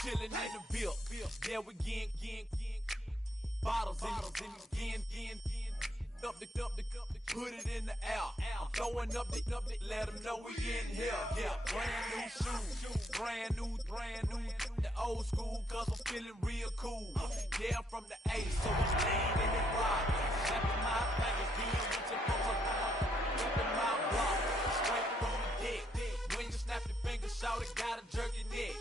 chillin' in the bill. Yeah, we getting bottles in again. Up the put it in the air. I'm throwing up the, let them know we in here. Yeah, brand new shoes, brand new. The old school, cause I'm feeling real cool. Yeah, I'm from the 80s, so I'm staying in the rock. Snapping my fingers, being with your folks whipping my block. Straight from the dick. When you snap your fingers, shout it, gotta jerk your neck.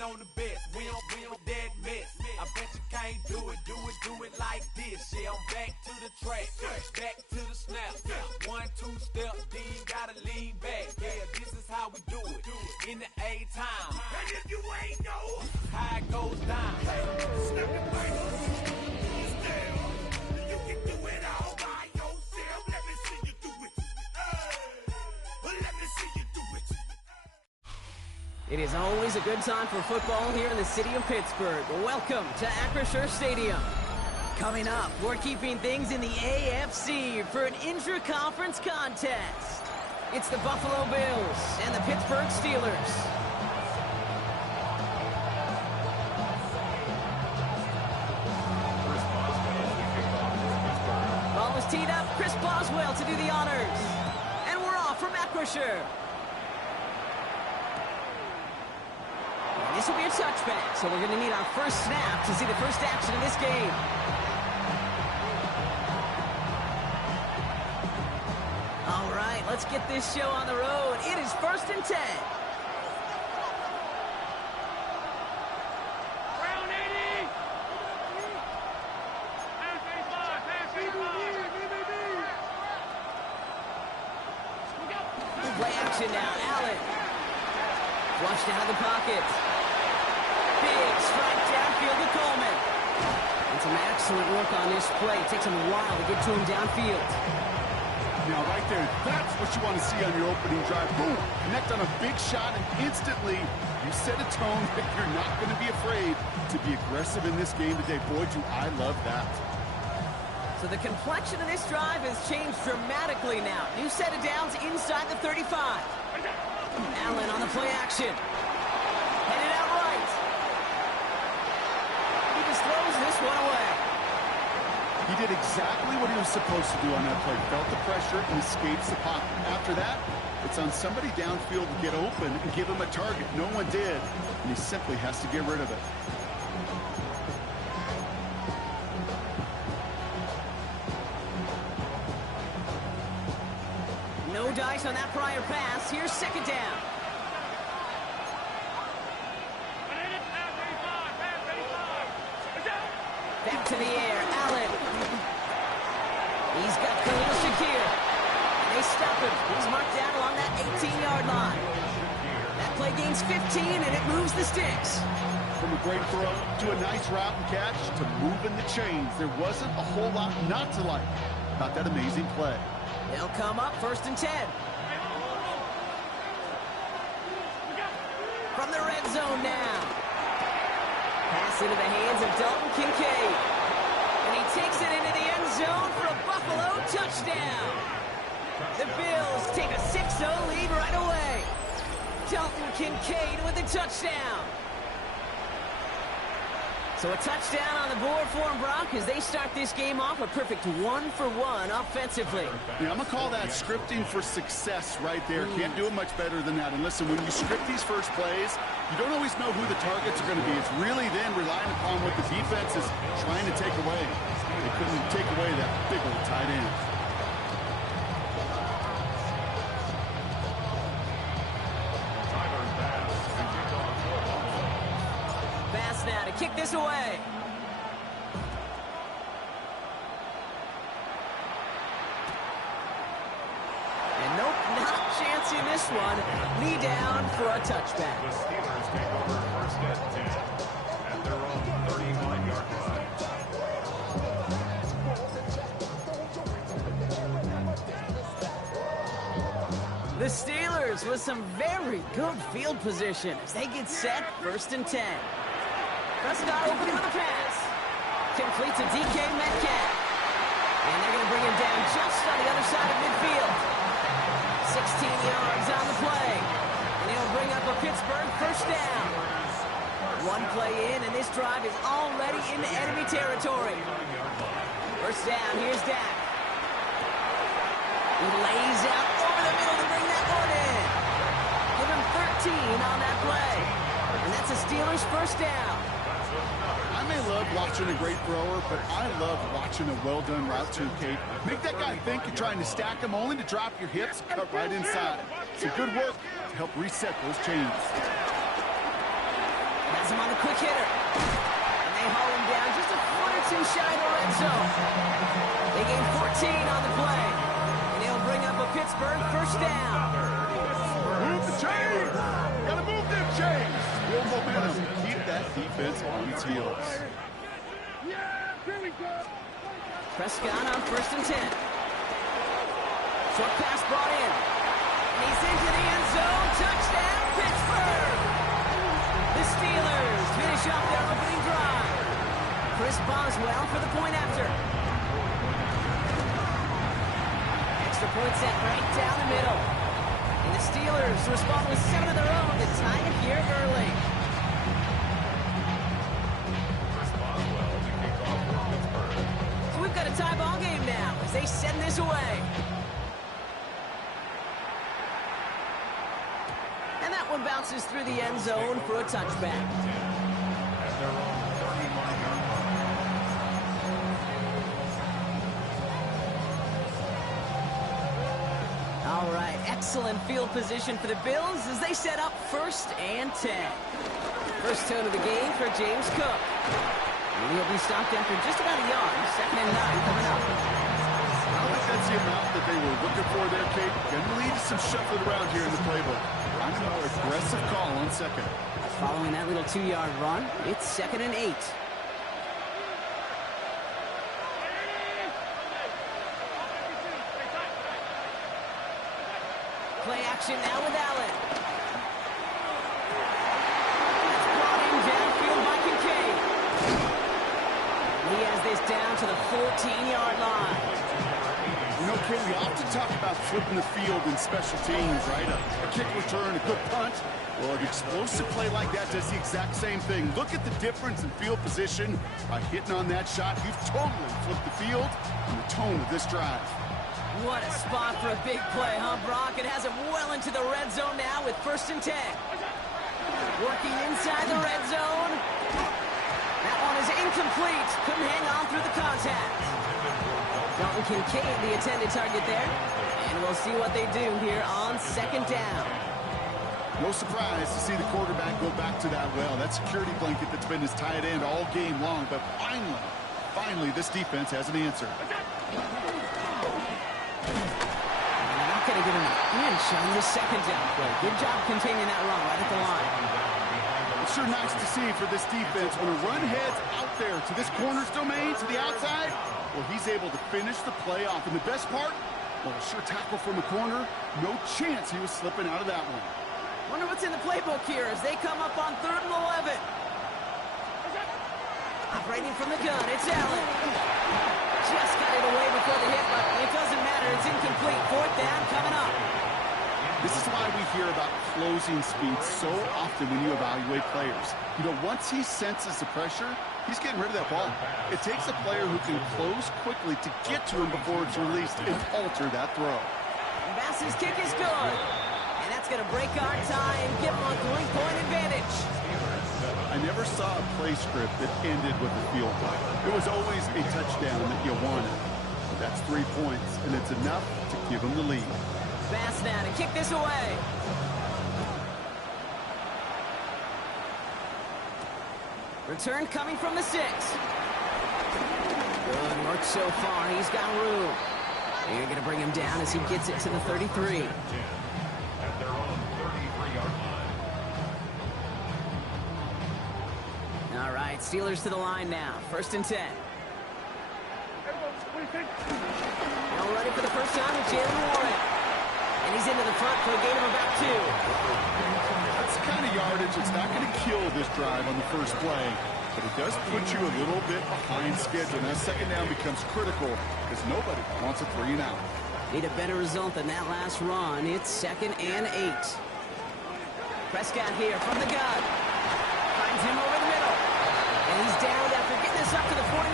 On the best, we don't dead mess. I bet you can't do it like this. Yeah, I'm back to the track, back to the snap. 1, 2 step, then you gotta lean back. Yeah, this is how we do it in the A time. And if you ain't know how it goes down, snap your fingers, still, you can do it all by yourself. Let me see you do it. Let me see you do it. It is always a good time for football here in the city of Pittsburgh. Welcome to Acrisure Stadium. Coming up, we're keeping things in the AFC for an intra-conference contest. It's the Buffalo Bills and the Pittsburgh Steelers. Ball is teed up. Chris Boswell to do the honors. And we're off from Acrisure. This will be a touchback, so we're going to need our first snap to see the first action in this game. All right, let's get this show on the road. It is 1st and 10. Round 80! Play action now. Allen. Flushed out of the pocket. Big strike downfield to Coleman. And some excellent work on this play. It takes him a while to get to him downfield. Now, right there, that's what you want to see on your opening drive. Boom! Connect on a big shot, and instantly you set a tone that you're not going to be afraid to be aggressive in this game today. Boy, do I love that. So the complexion of this drive has changed dramatically now. New set of downs inside the 35. Allen on the play action. Headed out right. He just throws this one away. He did exactly what he was supposed to do on that play. Felt the pressure and escapes the pocket. After that, it's on somebody downfield to get open and give him a target. No one did, and he simply has to get rid of it. No dice on that prior pass. Here's 2nd down. Back to the air. Allen. He's got Khalil Shakir. And they stop him. He's marked down along that 18-yard line. That play gains 15, and it moves the sticks. From a great throw to a nice route and catch to moving the chains. There wasn't a whole lot not to like about that amazing play. They'll come up 1st and 10. From the red zone now. Pass into the hands of Dalton Kincaid. And he takes it into the end zone for a Buffalo touchdown. The Bills take a 6-0 lead right away. Dalton Kincaid with a touchdown. So a touchdown on the board for them, Brock, as they start this game off a perfect 1-for-1 offensively. Yeah, I'm going to call that scripting for success right there. Can't do it much better than that. And listen, when you script these first plays, you don't always know who the targets are going to be. It's really then relying upon what the defense is trying to take away. They couldn't take away that big old tight end. Now to kick this away. And nope, not chancing this one. Knee down for a touchback. The Steelers take over 1st and 10 at their own 39-yard line. The Steelers with some very good field position as they get set 1st and 10. Prescott opening with a pass. Complete to DK Metcalf. And they're going to bring him down just on the other side of midfield. 16 yards on the play. And he'll bring up a Pittsburgh 1st down. 1 One play in, and this drive is already into enemy territory. First down, here's Dak. He lays out over the middle to bring that one in. Give him 13 on that play. And that's a Steelers first down. I may love watching a great thrower, but I love watching a well-done route too, Kate. Make that guy think you're trying to stack him only to drop your hips, cut right inside. It's a good work to help reset those chains. Has him on the quick hitter. And they haul him down just a foot or two shy of the red zone. They gain 14 on the play. And he'll bring up a Pittsburgh first down. Move the chains! Gotta move them chains! Build momentum. Keep that defense on its heels. Prescott on first and 10. Short pass brought in. And he's into the end zone. Touchdown, Pittsburgh! The Steelers finish off their opening drive. Chris Boswell for the point after. Extra point set right down the middle. And the Steelers respond with 7 of their own to tie it here early. Chris Boswell to kick off for Pittsburgh. So we've got a tie ball game now as they send this away. And that one bounces through the end zone for a touchback. At their own 31-yard line. All right, excellent field position for the Bills as they set up first and 10. First tone of the game for James Cook. And he'll be stopped after just about a yard. Second and 9 coming up. I don't think that's the amount that they were looking for there, Kate. Gonna lead to some shuffling around here in the playbook. I'm a more aggressive call on second. Following that little 2-yard run, it's second and 8. Play action now with Allen. That's brought in downfield by Kincaid. He has this down to the 14-yard line. You know, Kate, we often talk about flipping the field in special teams, right? A kick return, a good punt. Well, an explosive play like that does the exact same thing. Look at the difference in field position. By hitting on that shot, you've totally flipped the field and the tone of this drive. What a spot for a big play, huh, Brock? It has him well into the red zone now with first and 10. Working inside the red zone. That one is incomplete. Couldn't hang on through the contact. Dalton Kincaid, the intended target there. And we'll see what they do here on second down. No surprise to see the quarterback go back to that well. That security blanket that's been his tight end all game long. But finally, this defense has an answer. They're not going to give him an inch on the second down play. Good job containing that run right at the line. It's sure nice to see for this defense when a run heads out there to this corner's domain, to the outside. Well, he's able to finish the play off. And the best part, well, a sure tackle from the corner. No chance he was slipping out of that one. Wonder what's in the playbook here as they come up on 3rd and 11. Operating from the gun, it's Allen. Just got it away before the hit, but it doesn't matter. It's incomplete. 4th down coming up. This is why we hear about closing speed so often when you evaluate players. You know, once he senses the pressure, he's getting rid of that ball. It takes a player who can close quickly to get to him before it's released and alter that throw. Bass's kick is good. And that's going to break our tie and give him a 3-point advantage. I never saw a play script that ended with a field goal. It was always a touchdown that you wanted. But that's 3 points, and it's enough to give him the lead. Bass now to kick this away. Return coming from the 6. Good work so far. He's got room. You're going to bring him down as he gets it to the 33. At their own 33-yard line. All right, Steelers to the line now. 1st and 10. Now ready for the first time with Jaylen Warren. And he's into the front for a gain of about 2. That's the kind of yardage that's not going to kill this drive on the first play, but it does put you a little bit behind schedule. Now, second down becomes critical because nobody wants a 3 and out. Need a better result than that last run. It's 2nd and 8. Prescott here from the gun. Finds him over the middle. gets up to the 41.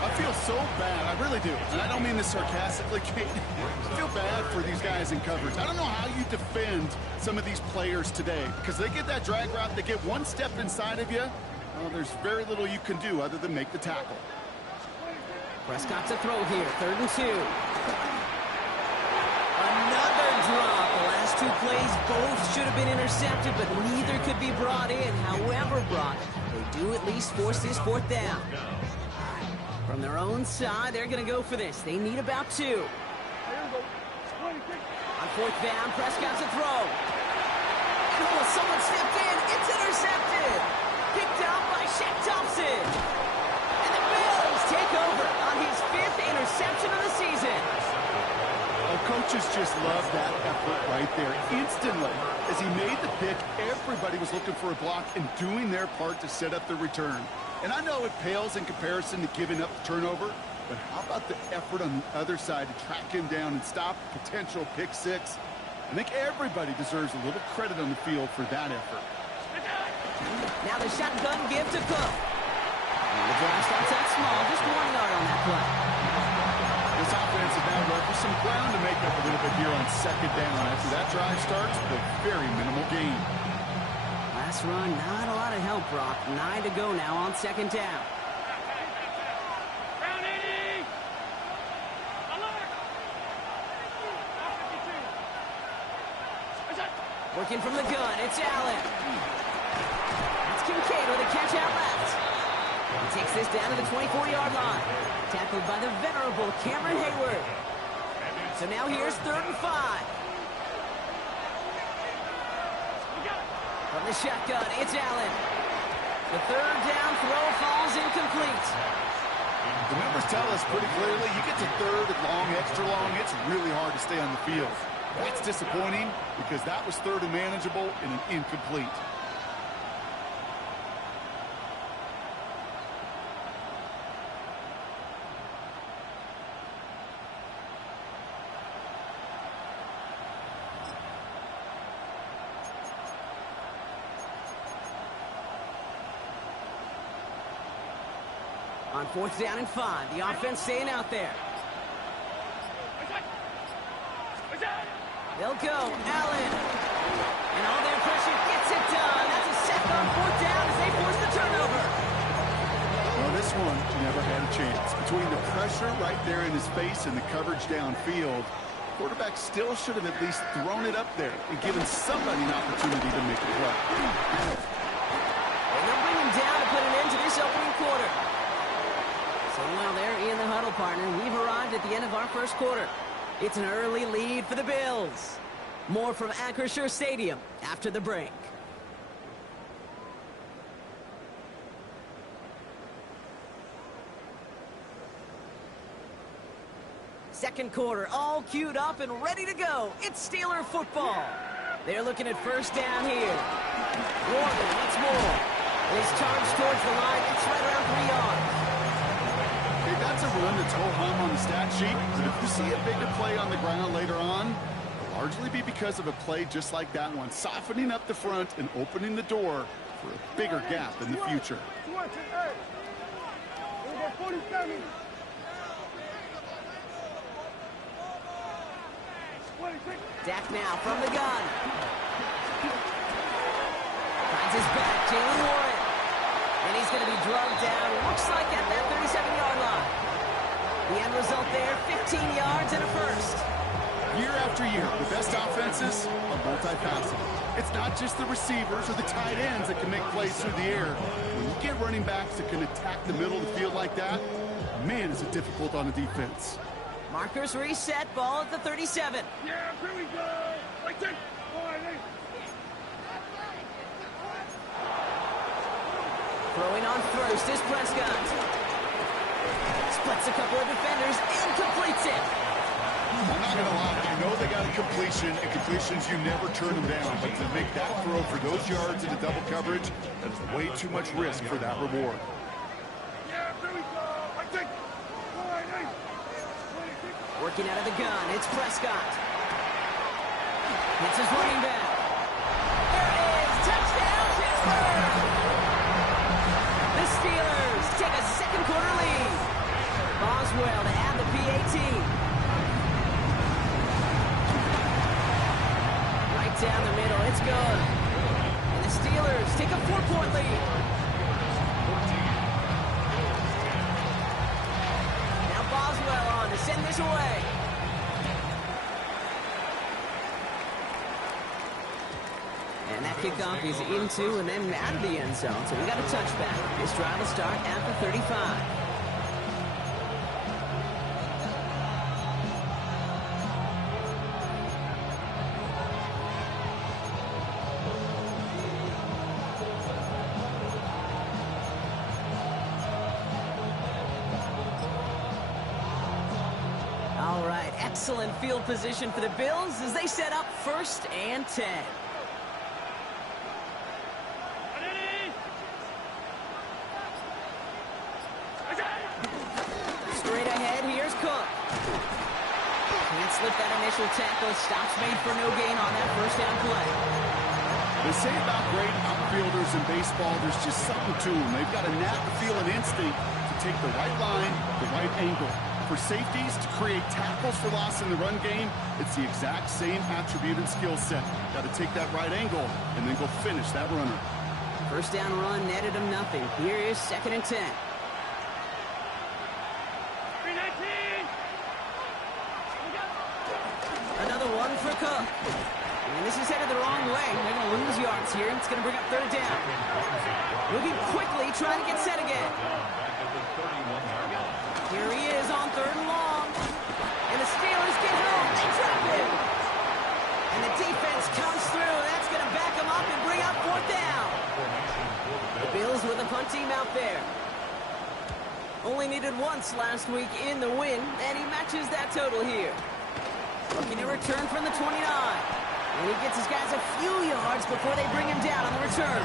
I feel so bad. I really do. And I don't mean this sarcastically, Kate. I feel bad for these guys in coverage. I don't know how you defend some of these players today because they get that drag route, they get one step inside of you. Well, there's very little you can do other than make the tackle. Prescott to throw here, 3rd and 2. Another drop. The last 2 plays both should have been intercepted, but neither could be brought in. However brought, they do at least force this 4th down. From their own side, they're going to go for this. They need about 2. On 4th down, Prescott to throw. And oh, someone stepped in. It's intercepted. Picked up by Shaq Thompson. And the Bills take over on his 5th interception of the season. Oh, coaches just love that effort right there. Instantly, as he made the pick, everybody was looking for a block and doing their part to set up the return. And I know it pales in comparison to giving up the turnover, but how about the effort on the other side to track him down and stop a potential pick 6? I think everybody deserves a little credit on the field for that effort. Now the shotgun give to Cook. And the drive starts out small, just 1 yard on that play. This offense is now left with some ground to make up a little bit here on 2nd down. After that drive starts with a very minimal gain. Last run, not a lot of help, Brock. 9 to go now on 2nd down. Working from the gun, it's Allen. That's Kincaid with a catch out left. He takes this down to the 24-yard line. Tackled by the venerable Cameron Hayward. So now here's 3rd and 5. From the shotgun, it's Allen. The 3rd down throw falls incomplete. The numbers tell us pretty clearly, you get to 3rd and long, extra long, it's really hard to stay on the field. That's disappointing because that was 3rd and manageable and an incomplete. On 4th down and 5, the offense staying out there. They'll go, Allen. And all their pressure gets it done. That's a sack on 4th down as they force the turnover. Well, this one never had a chance. Between the pressure right there in his face and the coverage downfield, quarterback still should have at least thrown it up there and given somebody an opportunity to make a play. And they'll bring him down to put an end to this opening quarter. So while they're in the huddle, partner, we've arrived at the end of our 1st quarter. It's an early lead for the Bills. More from Acrisure Stadium after the break. Second quarter, all queued up and ready to go. It's Steeler football. They're looking at 1st down here. Warden, once more. Is charged towards the line. It's right around 3 yards. Hey, that's a run that's ho-hum on the stat sheet, but if you see a bigger play on the ground later on, it'll largely be because of a play just like that one, softening up the front and opening the door for a bigger gap in the future. Dak now from the gun. Finds his back, Jaylen Warren. And he's going to be drugged down, looks like at that 37-yard line. The end result there, 15 yards and a 1st. Year after year, the best offenses are multifaceted. It's not just the receivers or the tight ends that can make plays through the air. When you get running backs that can attack the middle of the field like that, man, is it difficult on a defense. Markers reset, ball at the 37. Yeah, here we go. Like that. Throwing on 1st is Prescott. Splits a couple of defenders and completes it. I'm not going to lie. I know they got a completion, and completions, you never turn them down. But to make that throw for those yards into double coverage, that is way too much risk for that reward. Yeah, here we go. Like that. Working out of the gun, it's Prescott. It's his running back. There it is, touchdown Pittsburgh! The Steelers take a 4-point lead. Now Boswell on to send this away. And that kickoff is into and then out of the end zone. So we got a touchback. This drive will start at the 35. All right, excellent field position for the Bills as they set up 1st and 10. Straight ahead, here's Cook. Can't slip that initial tackle. Stops made for no gain on that 1st down play. They say about great outfielders in baseball, there's just something to them. They've got a knack, feel, and instinct to take the right line, the right angle. For safeties to create tackles for loss in the run game, it's the exact same attribute and skill set. Got to take that right angle and then go finish that runner. 1st down run netted him nothing. Here is 2nd and 10. Another one for Cook. And this is headed the wrong way. They're going to lose yards here. It's going to bring up 3rd down. Moving quickly, trying to get set again. Here he is on 3rd and long. And the Steelers get home. They trap him. And the defense comes through. That's going to back him up and bring up 4th down. The Bills with a punt team out there. Only needed once last week in the win, and he matches that total here. Looking to return from the 29. And he gets his guys a few yards before they bring him down on the return.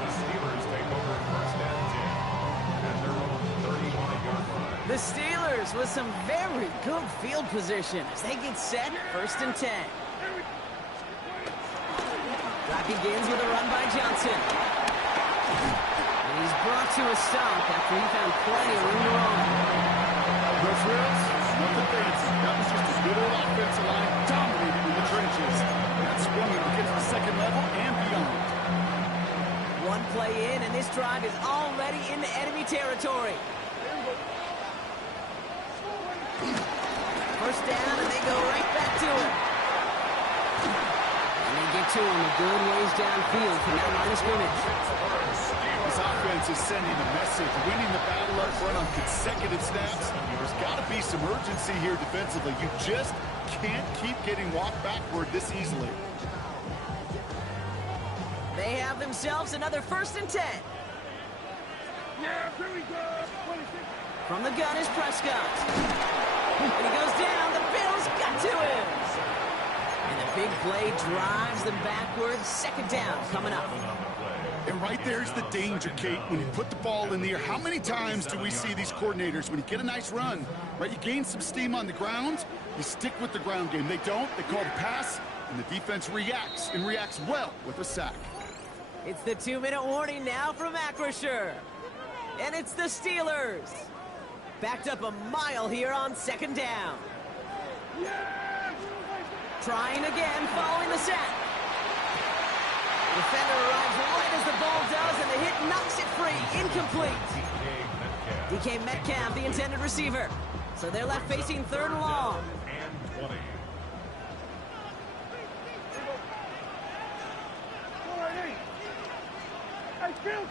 The Steelers take over 1st and 10 at their own 35-yard line. The Steelers with some very good field position as they get set 1st and 10. Drive begins with a run by Johnson. And he's brought to a stop after he found plenty of room to run. No frills, nothing fancy. That was just a good old offensive line dominating in the trenches. That's one that gets to the 2nd level and beyond. One play in, and this drive is already into enemy territory. 1st down, and they go right back to him. And they get to him a good ways downfield from that line of scrimmage. This offense is sending a message, winning the battle up front on consecutive snaps. There's got to be some urgency here defensively. You just can't keep getting walked backward this easily. They have themselves another 1st and 10. Yeah, here we go. From the gun is Prescott. And he goes down. The Bills got to him. And the big play drives them backwards. 2nd down coming up. And right there's the danger, Kate. When you put the ball in the air, how many times do we see these coordinators, when you get a nice run, right, you gain some steam on the ground, you stick with the ground game. They don't. They call the pass, and the defense reacts, and reacts well with a sack. It's the 2-minute warning now from Acrisure. And it's the Steelers. Backed up a mile here on 2nd down. Trying again following the sack. Defender arrives right as the ball does, and the hit knocks it free. Incomplete. DK Metcalf, the intended receiver. So they're left facing 3rd and long. And 20. Hey, kill.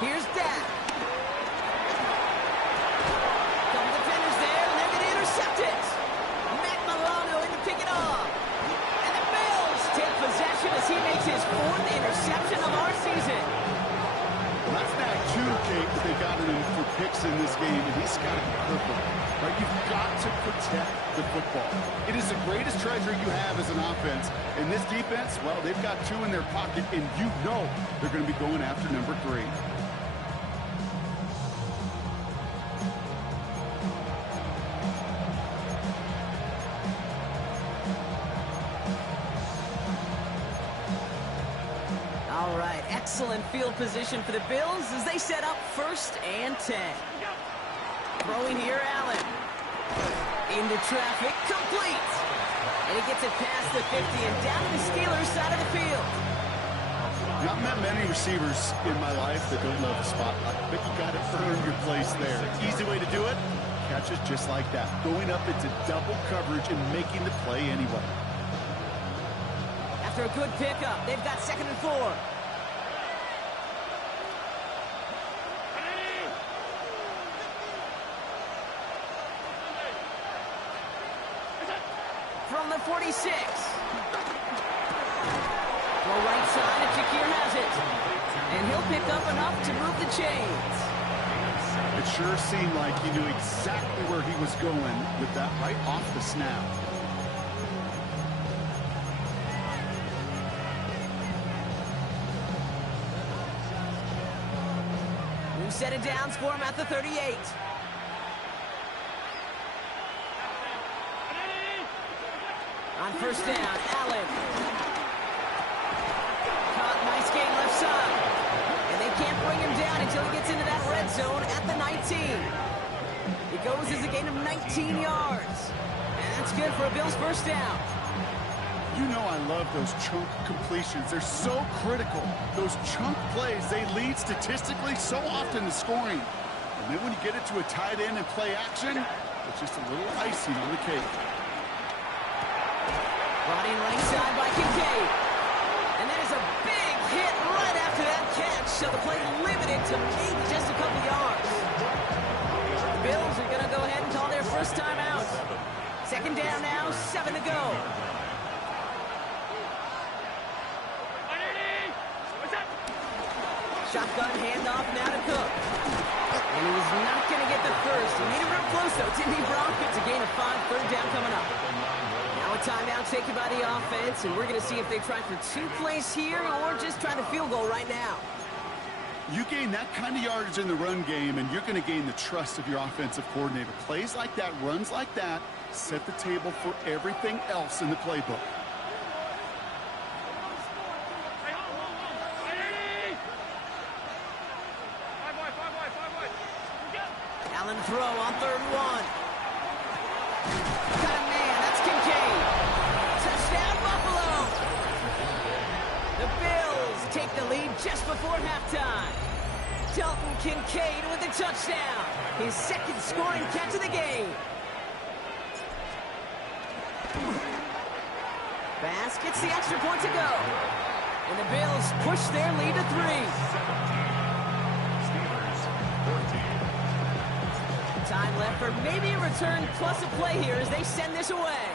Here's Dak. Couple defenders there, and they're going to intercept it. Matt Milano in to pick it off. And the Bills take possession as he makes his 4th interception of our season. Well, that's not 2, Kate, that they got him for picks in this game, and he's got to be careful. Right? You've got to protect the football. It is the greatest treasure you have as an offense. And this defense, well, they've got 2 in their pocket, and you know they're going to be going after number 3. All right, excellent field position for the Bills as they set up 1st and 10. Throwing here, Allen. Into traffic, complete. And he gets it past the 50 and down to the Steelers' side of the field. Not met many receivers in my life that don't love the spotlight, but you got to earn your place there. Easy way to do it, catches just like that, going up into double coverage and making the play anyway. After a good pickup, they've got 2nd and 4. From the 46. Well, right side, and Shakir has it. And he'll pick up enough to move the chains. It sure seemed like he knew exactly where he was going with that right off the snap. New set of downs for him at the 38. On first down, Allen. Caught, nice gain left side. And they can't bring him down until he gets into that red zone at the 19. It goes as a gain of 19 yards. And that's good for a Bills first down. You know I love those chunk completions. They're so critical. Those chunk plays, they lead statistically so often to scoring. And then when you get it to a tight end and play action, it's just a little icing on the cake. Brought in right side by Kincaid. And that is a big hit right after that catch. So the play limited to maybe just a couple yards. The Bills are going to go ahead and call their first time out. 2nd down now, 7 to go. Shotgun handoff now to Cook. And he was not going to get the first. He needed real close, though, didn't he, Brock? It's a gain of 5, 3rd down coming up. Now a timeout taken by the offense, and we're going to see if they try for 2 plays here or just try the field goal right now. You gain that kind of yardage in the run game, and you're going to gain the trust of your offensive coordinator. Plays like that, runs like that, set the table for everything else in the playbook. Allen throw on 3rd and 1. Got a man, that's Kincaid. Touchdown, Buffalo. The Bills take the lead just before halftime. Dalton Kincaid with the touchdown. His 2nd scoring catch of the game. Bass gets the extra point to go. And the Bills push their lead to 3. Time left for maybe a return plus a play here as they send this away.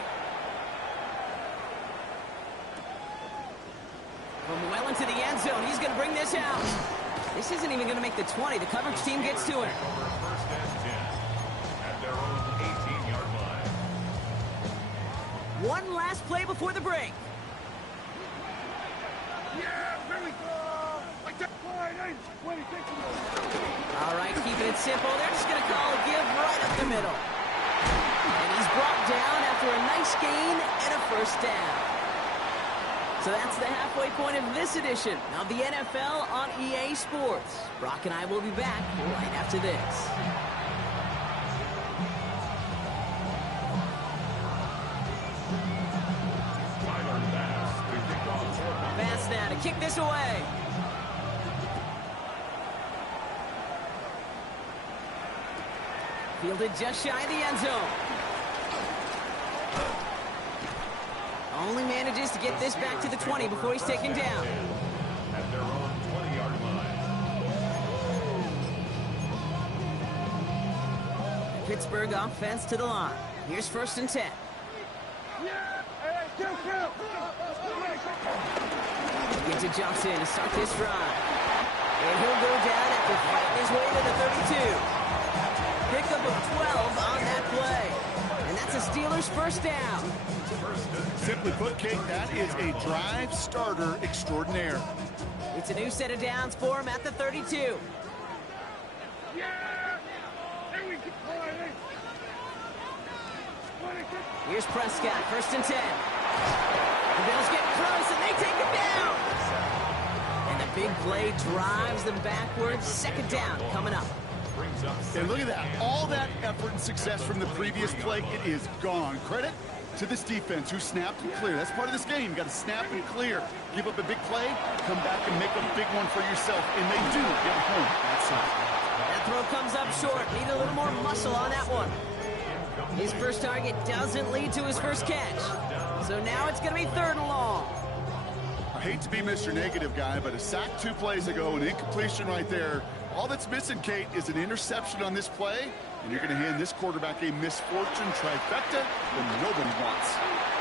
From well into the end zone, he's going to bring this out. This isn't even going to make the 20. The coverage team gets to him. First and 10 at their own 18-yard line. One last play before the break. Yeah, there we go. Like that. 26. All right, keeping it simple. They're just going to call a give right up the middle. And he's brought down after a nice gain and a first down. So that's the halfway point of this edition of the NFL on EA Sports. Brock and I will be back right after this. Bass now to kick this away. Fielded just shy of the end zone. Only manages to get this back to the 20 before he's taken down. At their own 20-yard line. Pittsburgh offense to the line. Here's 1st and 10. Gets a jumps in to start this drive. And he'll go down after fighting his way to the 32. Pickup of 12 on that play. And that's a Steelers first down. Simply put, Kate, that is a drive starter extraordinaire. It's a new set of downs for him at the 32. Here's Prescott, 1st and 10. The Bills get close, and they take it down. And the big play drives them backwards. 2nd down coming up. And look at that. All that effort and success from the previous play, it is gone. Credit to this defense who snapped and clear. That's part of this game. You got to snap and clear. Give up a big play, come back and make a big one for yourself. And they do get home that side. That throw comes up short. Need a little more muscle on that one. His first target doesn't lead to his first catch. So now it's going to be 3rd and long. I hate to be Mr. Negative guy, but a sack 2 plays ago, an incompletion right there. All that's missing, Kate, is an interception on this play, and you're going to hand this quarterback a misfortune trifecta that nobody wants.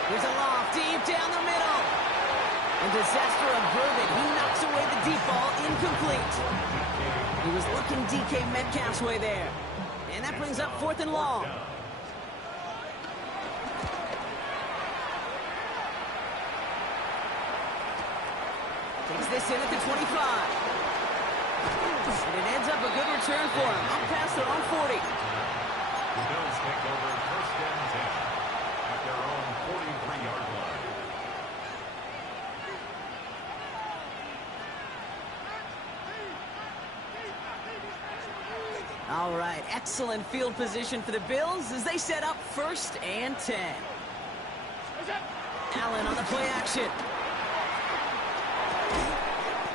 Here's a loft deep down the middle. And disaster averted. He knocks away the deep ball, incomplete. He was looking DK Metcalf's way there. And that brings up 4th and long. Takes this in at the 25. And it ends up a good return for him. Up past their own 40. The Bills take over 1st and 10 at their own 43-yard line. All right, excellent field position for the Bills as they set up 1st and 10. Allen on the play action.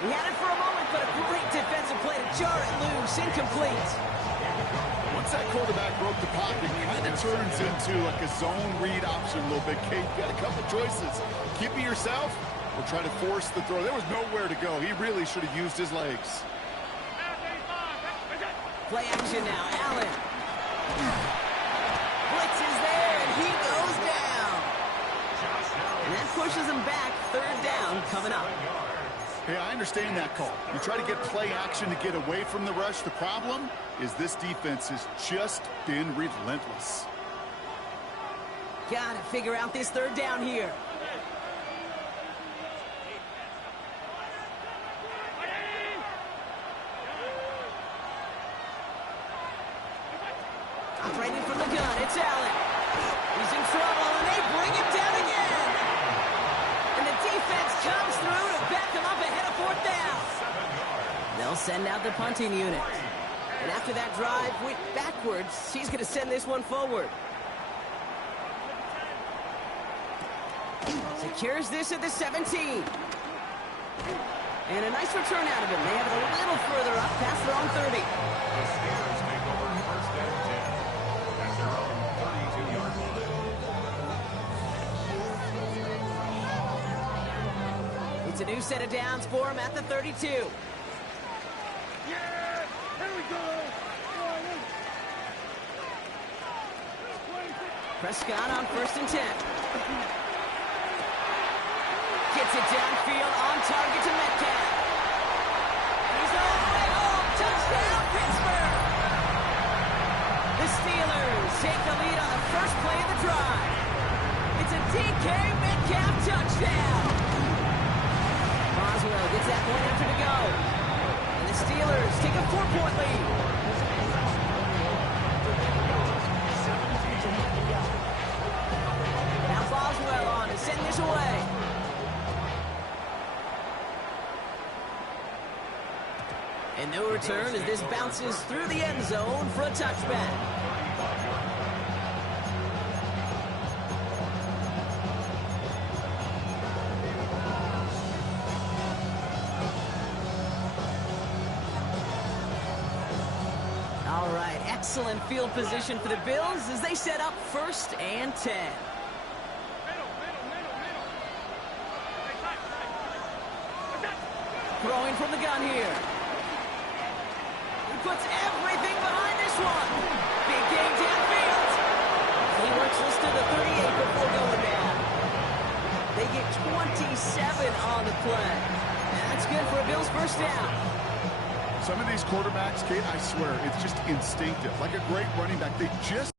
He had it for a moment, but a great defensive play to jar it loose, incomplete. Once that quarterback broke the pocket, it kind of turns into like a zone read option a little bit. Kate, you got a couple choices. Keep it yourself or try to force the throw. There was nowhere to go. He really should have used his legs. Play action now, Allen. Blitz is there, and he goes down. And that pushes him back. 3rd down coming up. Hey, I understand that call. You try to get play action to get away from the rush. The problem is this defense has just been relentless. Got to figure out this 3rd down here. Operating from the gun, it's Allen. He's in trouble, and they bring him down again. And the defense comes through to back him up ahead of 4th down. They'll send out the punting unit. And after that drive went backwards, he's going to send this one forward. Secures this at the 17. And a nice return out of him. They have it a little further up past their own 30. The Steelers take over 1st and 10 at their own 32-yard line. It's a new set of downs for him at the 32. Yeah! Here we go! Prescott on 1st and 10. Gets it downfield on target to Metcalf. He's all the way home. Touchdown, Pittsburgh! The Steelers take the lead on the first play of the drive. It's a DK Metcalf touchdown. Boswell gets that point after to go. And the Steelers take a 4-point lead. Now Boswell on to send this away. And no return as this bounces through the end zone for a touchback. All right, excellent field position for the Bills as they set up 1st and 10. Throwing from the gun here. He puts everything behind this one. Big game downfield. He works this to the 38 before going down. They get 27 on the play. That's good for a Bills 1st down. Some of these quarterbacks, Kate, I swear, it's just instinctive. Like a great running back, they just